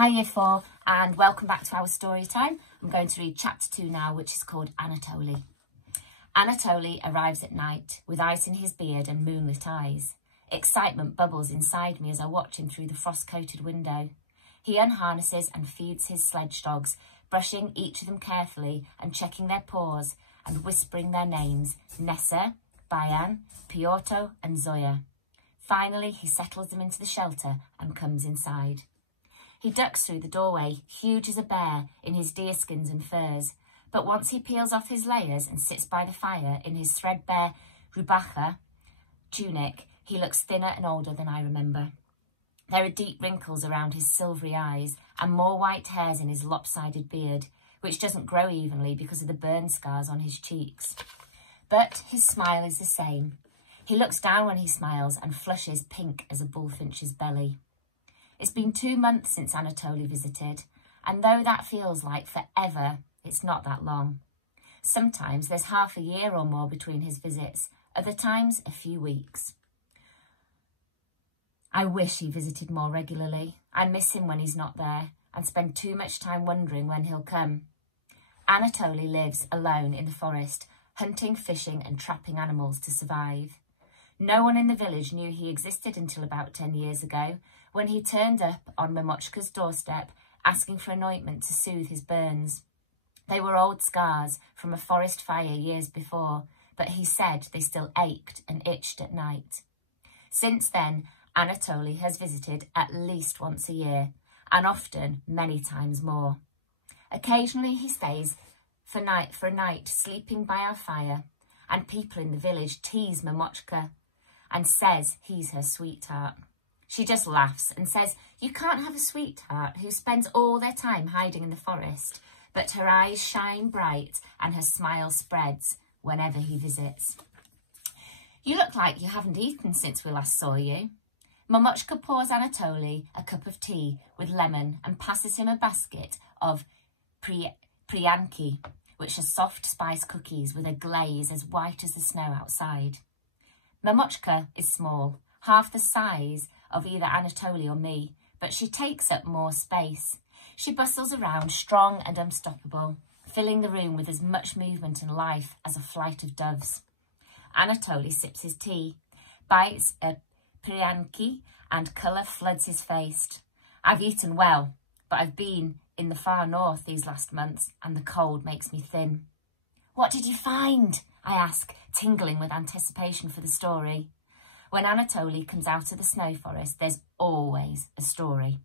Hi Year 4 and welcome back to our story time. I'm going to read chapter 2 now, which is called Anatoly. Anatoly arrives at night with ice in his beard and moonlit eyes. Excitement bubbles inside me as I watch him through the frost-coated window. He unharnesses and feeds his sledge dogs, brushing each of them carefully and checking their paws and whispering their names, Nessa, Bayan, Piotr and Zoya. Finally, he settles them into the shelter and comes inside. He ducks through the doorway, huge as a bear, in his deerskins and furs. But once he peels off his layers and sits by the fire in his threadbare rubacha tunic, he looks thinner and older than I remember. There are deep wrinkles around his silvery eyes and more white hairs in his lopsided beard, which doesn't grow evenly because of the burn scars on his cheeks. But his smile is the same. He looks down when he smiles and flushes pink as a bullfinch's belly. It's been 2 months since Anatoly visited, and though that feels like forever, it's not that long. Sometimes there's half a year or more between his visits, other times a few weeks. I wish he visited more regularly. I miss him when he's not there and spend too much time wondering when he'll come. Anatoly lives alone in the forest, hunting, fishing and trapping animals to survive. No one in the village knew he existed until about 10 years ago, when he turned up on Mamochka's doorstep asking for an ointment to soothe his burns. They were old scars from a forest fire years before, but he said they still ached and itched at night. Since then, Anatoly has visited at least once a year, and often many times more. Occasionally he stays for a night sleeping by our fire, and people in the village tease Mamochka and says he's her sweetheart. She just laughs and says, "You can't have a sweetheart who spends all their time hiding in the forest," but her eyes shine bright and her smile spreads whenever he visits. "You look like you haven't eaten since we last saw you." Mamochka pours Anatoly a cup of tea with lemon and passes him a basket of priyanki, which are soft spice cookies with a glaze as white as the snow outside. Mamochka is small, half the size of either Anatoly or me, but she takes up more space. She bustles around, strong and unstoppable, filling the room with as much movement and life as a flight of doves. Anatoly sips his tea, bites a priyanki, and colour floods his face. "I've eaten well, but I've been in the far north these last months, and the cold makes me thin." "What did you find?" I ask, tingling with anticipation for the story. When Anatoly comes out of the snow forest, there's always a story.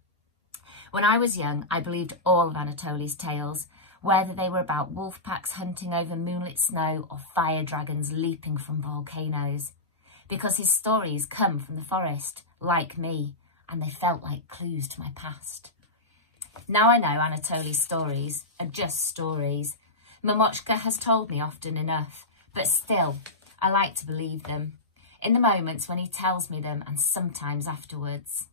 When I was young, I believed all of Anatoly's tales, whether they were about wolf packs hunting over moonlit snow or fire dragons leaping from volcanoes, because his stories come from the forest, like me, and they felt like clues to my past. Now I know Anatoly's stories are just stories. Mamochka has told me often enough, but still, I like to believe them. In the moments when he tells me them and sometimes afterwards.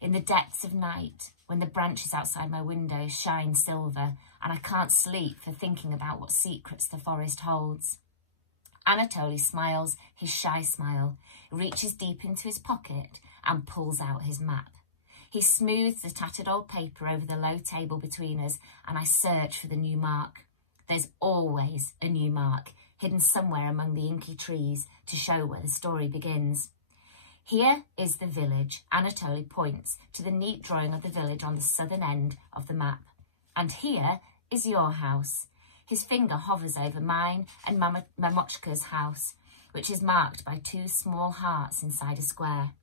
In the depths of night, when the branches outside my window shine silver and I can't sleep for thinking about what secrets the forest holds. Anatoly smiles his shy smile, reaches deep into his pocket and pulls out his map. He smooths the tattered old paper over the low table between us and I search for the new mark. There's always a new mark, hidden somewhere among the inky trees to show where the story begins. Here is the village. Anatoly points to the neat drawing of the village on the southern end of the map. And here is your house. His finger hovers over mine and Mamochka's house, which is marked by 2 small hearts inside a square.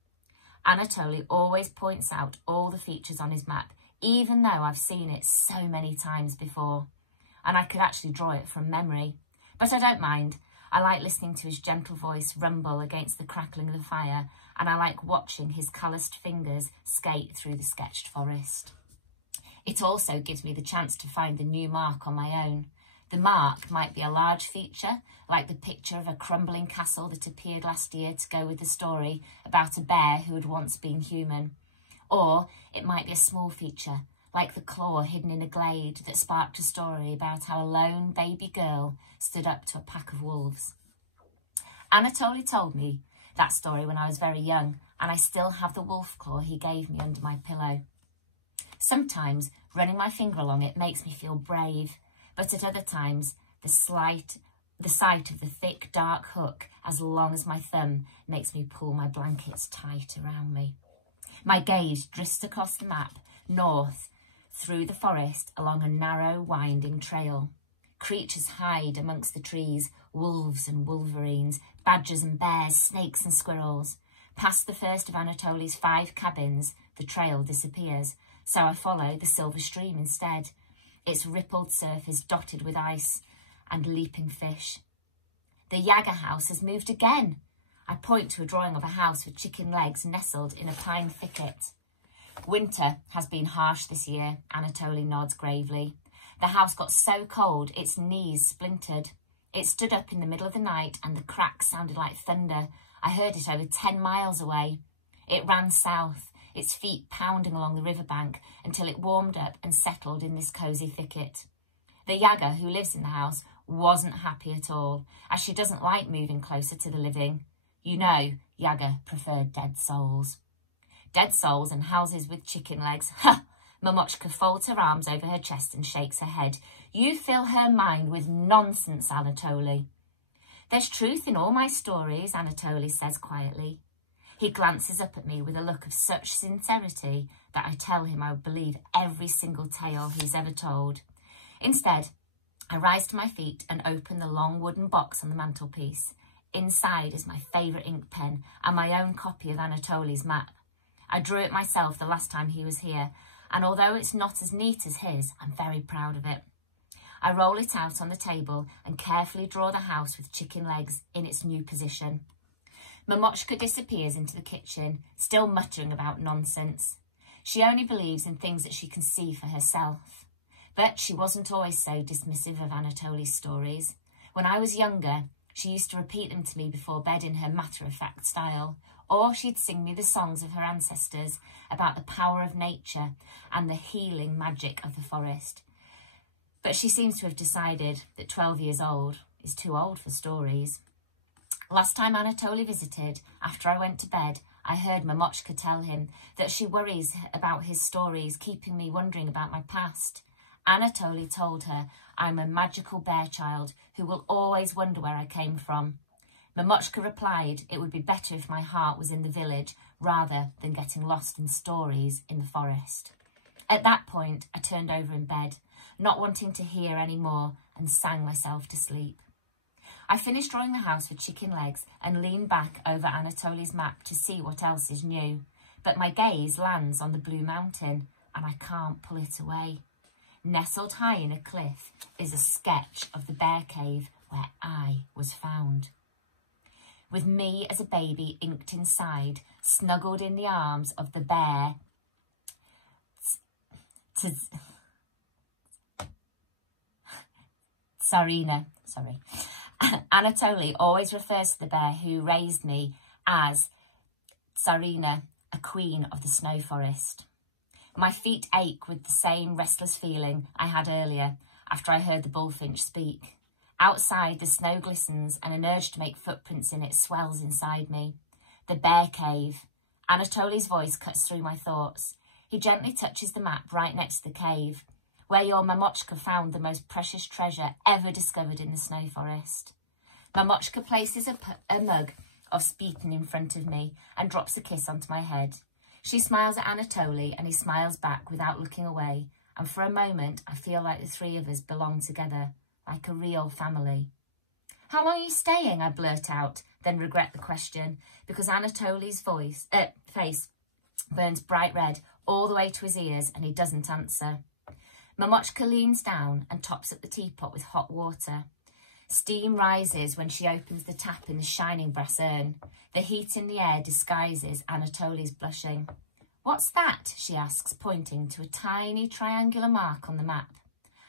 Anatoly always points out all the features on his map, even though I've seen it so many times before. And I could actually draw it from memory. But I don't mind. I like listening to his gentle voice rumble against the crackling of the fire, and I like watching his calloused fingers skate through the sketched forest. It also gives me the chance to find the new mark on my own. The mark might be a large feature, like the picture of a crumbling castle that appeared last year to go with the story about a bear who had once been human. Or it might be a small feature, like the claw hidden in a glade that sparked a story about how a lone baby girl stood up to a pack of wolves. Anatoly told me that story when I was very young, and I still have the wolf claw he gave me under my pillow. Sometimes running my finger along it makes me feel brave, but at other times the sight of the thick, dark hook as long as my thumb makes me pull my blankets tight around me. My gaze drifts across the map, north, through the forest, along a narrow, winding trail. Creatures hide amongst the trees, wolves and wolverines, badgers and bears, snakes and squirrels. Past the first of Anatoly's 5 cabins, the trail disappears, so I follow the silver stream instead, its rippled surface dotted with ice and leaping fish. The Yaga house has moved again. I point to a drawing of a house with chicken legs nestled in a pine thicket. Winter has been harsh this year, Anatoly nods gravely. The house got so cold its knees splintered. It stood up in the middle of the night and the cracks sounded like thunder. I heard it over 10 miles away. It ran south, its feet pounding along the riverbank until it warmed up and settled in this cosy thicket. The Yaga, who lives in the house, wasn't happy at all, as she doesn't like moving closer to the living. You know, Yaga preferred dead souls. Dead souls and houses with chicken legs. Ha! Mamochka folds her arms over her chest and shakes her head. You fill her mind with nonsense, Anatoly. There's truth in all my stories, Anatoly says quietly. He glances up at me with a look of such sincerity that I tell him I would believe every single tale he's ever told. Instead, I rise to my feet and open the long wooden box on the mantelpiece. Inside is my favourite ink pen and my own copy of Anatoly's map. I drew it myself the last time he was here, and although it's not as neat as his, I'm very proud of it. I roll it out on the table and carefully draw the house with chicken legs in its new position. Mamochka disappears into the kitchen, still muttering about nonsense. She only believes in things that she can see for herself. But she wasn't always so dismissive of Anatoly's stories. When I was younger, she used to repeat them to me before bed in her matter-of-fact style, or she'd sing me the songs of her ancestors about the power of nature and the healing magic of the forest. But she seems to have decided that 12 years old is too old for stories. Last time Anatoly visited, after I went to bed, I heard Mamochka tell him that she worries about his stories keeping me wondering about my past. Anatoly told her I'm a magical bear child who will always wonder where I came from. Mamochka replied it would be better if my heart was in the village rather than getting lost in stories in the forest. At that point, I turned over in bed, not wanting to hear any more, and sang myself to sleep. I finished drawing the house with chicken legs and leaned back over Anatoly's map to see what else is new, but my gaze lands on the blue mountain and I can't pull it away. Nestled high in a cliff is a sketch of the bear cave where I was found. With me as a baby inked inside, snuggled in the arms of the bear. Anatoly always refers to the bear who raised me as Tsarina, a queen of the snow forest. My feet ache with the same restless feeling I had earlier after I heard the bullfinch speak. Outside, the snow glistens and an urge to make footprints in it swells inside me. The bear cave. Anatoly's voice cuts through my thoughts. He gently touches the map right next to the cave, where your Mamochka found the most precious treasure ever discovered in the snow forest. Mamochka places a mug of Speeton in front of me and drops a kiss onto my head. She smiles at Anatoly and he smiles back without looking away, and for a moment I feel like the three of us belong together, like a real family. How long are you staying? I blurt out, then regret the question, because Anatoly's face burns bright red all the way to his ears and he doesn't answer. Mamochka leans down and tops up the teapot with hot water. Steam rises when she opens the tap in the shining brass urn. The heat in the air disguises Anatoly's blushing. What's that? She asks, pointing to a tiny triangular mark on the map.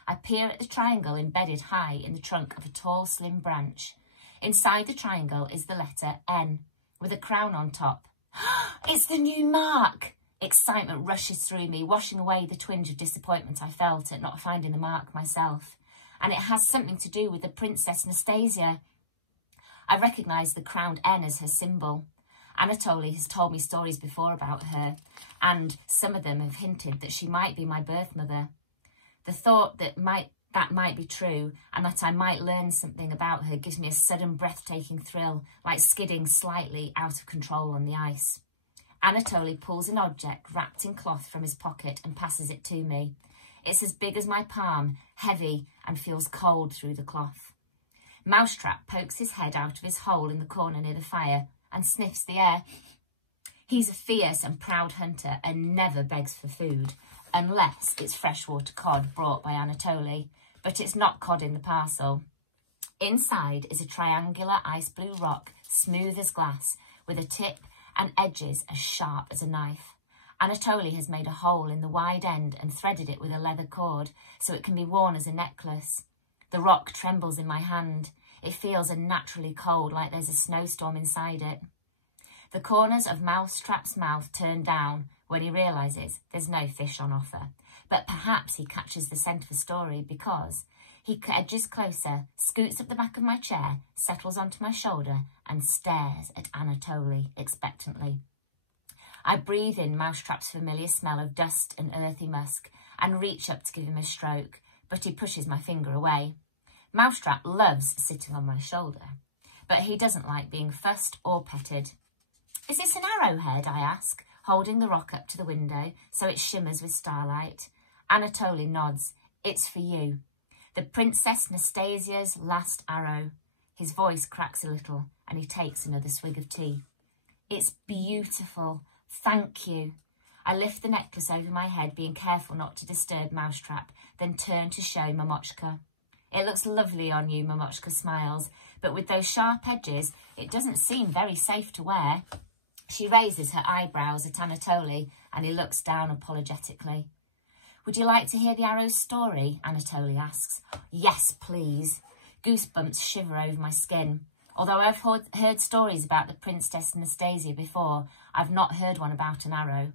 I peer at the triangle embedded high in the trunk of a tall, slim branch. Inside the triangle is the letter N, with a crown on top. It's the new mark! Excitement rushes through me, washing away the twinge of disappointment I felt at not finding the mark myself. And it has something to do with the Princess Nastasia. I recognise the crowned N as her symbol. Anatoly has told me stories before about her, and some of them have hinted that she might be my birth mother. The thought that might be true and that I might learn something about her gives me a sudden breathtaking thrill, like skidding slightly out of control on the ice. Anatoly pulls an object wrapped in cloth from his pocket and passes it to me. It's as big as my palm, heavy, and feels cold through the cloth. Mousetrap pokes his head out of his hole in the corner near the fire and sniffs the air. He's a fierce and proud hunter and never begs for food, unless it's freshwater cod brought by Anatoly, but it's not cod in the parcel. Inside is a triangular ice blue rock, smooth as glass, with a tip and edges as sharp as a knife. Anatoly has made a hole in the wide end and threaded it with a leather cord so it can be worn as a necklace. The rock trembles in my hand. It feels unnaturally cold, like there's a snowstorm inside it. The corners of Mousetrap's mouth turn down when he realises there's no fish on offer. But perhaps he catches the scent of a story because he edges closer, scoots up the back of my chair, settles onto my shoulder and stares at Anatoly expectantly. I breathe in Mousetrap's familiar smell of dust and earthy musk and reach up to give him a stroke, but he pushes my finger away. Mousetrap loves sitting on my shoulder, but he doesn't like being fussed or petted. "Is this an arrowhead?" I ask, holding the rock up to the window so it shimmers with starlight. Anatoly nods. "It's for you. The Princess Nastasia's last arrow." His voice cracks a little and he takes another swig of tea. "It's beautiful. Thank you." I lift the necklace over my head, being careful not to disturb Mousetrap, then turn to show Mamochka. "It looks lovely on you," Mamochka smiles, "but with those sharp edges, it doesn't seem very safe to wear." She raises her eyebrows at Anatoly and he looks down apologetically. "Would you like to hear the arrow's story?" Anatoly asks. "Yes, please." Goosebumps shiver over my skin. Although I've heard stories about the Princess Nastasia before, I've not heard one about an arrow.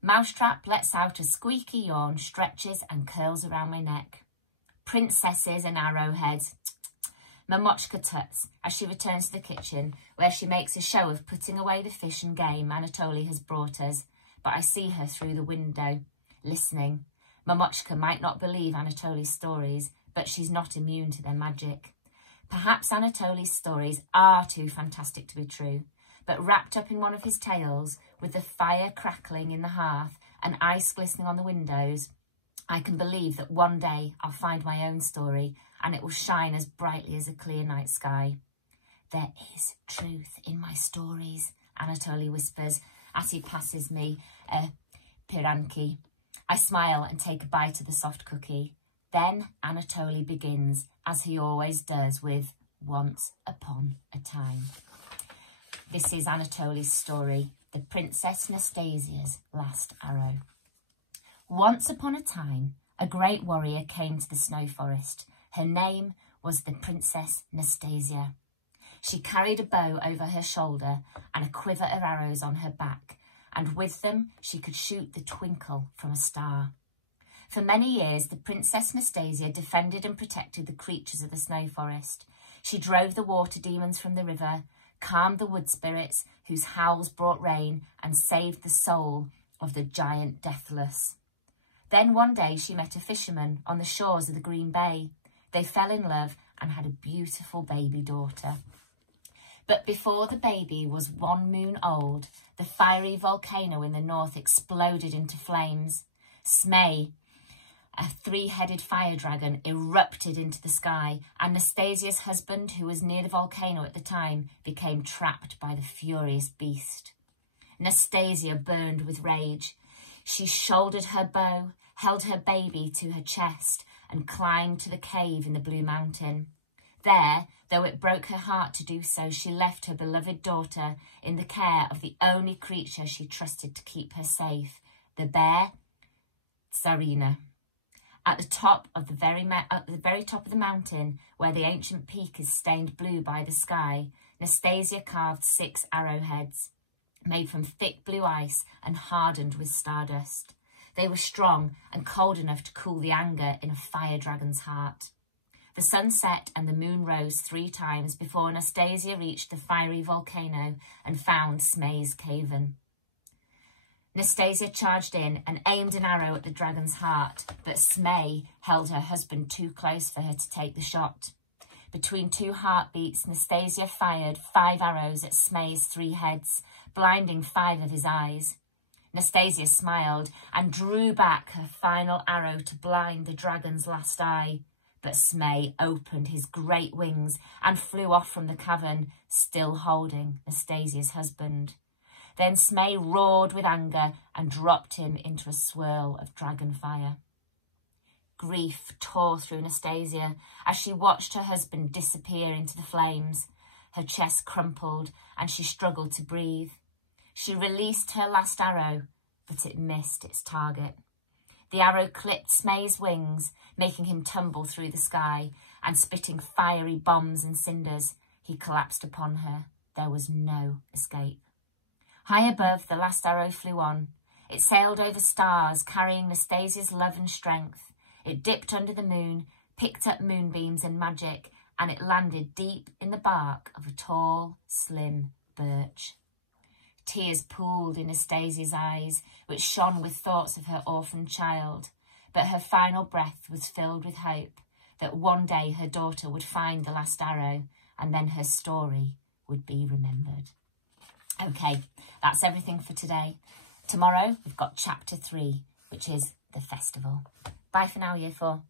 Mousetrap lets out a squeaky yawn, stretches and curls around my neck. "Princesses and arrowheads." Mamochka tuts as she returns to the kitchen, where she makes a show of putting away the fish and game Anatoly has brought us, but I see her through the window, listening. Mamochka might not believe Anatoly's stories, but she's not immune to their magic. Perhaps Anatoly's stories are too fantastic to be true, but wrapped up in one of his tales, with the fire crackling in the hearth and ice glistening on the windows, I can believe that one day I'll find my own story and it will shine as brightly as a clear night sky. "There is truth in my stories," Anatoly whispers as he passes me a piranki. I smile and take a bite of the soft cookie. Then Anatoly begins, as he always does, with "Once upon a time." This is Anatoly's story, The Princess Nastasia's Last Arrow. Once upon a time, a great warrior came to the snow forest. Her name was the Princess Nastasia. She carried a bow over her shoulder and a quiver of arrows on her back, and with them she could shoot the twinkle from a star. For many years, the Princess Nastasia defended and protected the creatures of the snow forest. She drove the water demons from the river, calmed the wood spirits whose howls brought rain, and saved the soul of the giant Deathless. Then one day she met a fisherman on the shores of the Green Bay. They fell in love and had a beautiful baby daughter. But before the baby was 1 moon old, the fiery volcano in the north exploded into flames. Smay, a 3-headed fire dragon, erupted into the sky, and Nastasia's husband, who was near the volcano at the time, became trapped by the furious beast. Nastasia burned with rage. She shouldered her bow, held her baby to her chest, and climbed to the cave in the Blue Mountain. There, though it broke her heart to do so, she left her beloved daughter in the care of the only creature she trusted to keep her safe, the bear, Tsarina. At the very top of the mountain, where the ancient peak is stained blue by the sky, Nastasia carved 6 arrowheads, made from thick blue ice and hardened with stardust. They were strong and cold enough to cool the anger in a fire dragon's heart. The sun set and the moon rose 3 times before Nastasia reached the fiery volcano and found Smay's cave-in. Nastasia charged in and aimed an arrow at the dragon's heart, but Smay held her husband too close for her to take the shot. Between 2 heartbeats, Nastasia fired 5 arrows at Smay's 3 heads, blinding 5 of his eyes. Nastasia smiled and drew back her final arrow to blind the dragon's last eye. But Smay opened his great wings and flew off from the cavern, still holding Nastasia's husband. Then Smay roared with anger and dropped him into a swirl of dragon fire. Grief tore through Nastasia as she watched her husband disappear into the flames. Her chest crumpled and she struggled to breathe. She released her last arrow, but it missed its target. The arrow clipped Smay's wings, making him tumble through the sky, and spitting fiery bombs and cinders, he collapsed upon her. There was no escape. High above, the last arrow flew on. It sailed over stars, carrying Nastasia's love and strength. It dipped under the moon, picked up moonbeams and magic, and it landed deep in the bark of a tall, slim birch. Tears pooled in Nastasia's eyes, which shone with thoughts of her orphaned child, but her final breath was filled with hope that one day her daughter would find the last arrow, and then her story would be remembered. Okay, that's everything for today. Tomorrow, we've got chapter 3, which is the festival. Bye for now, Year 4.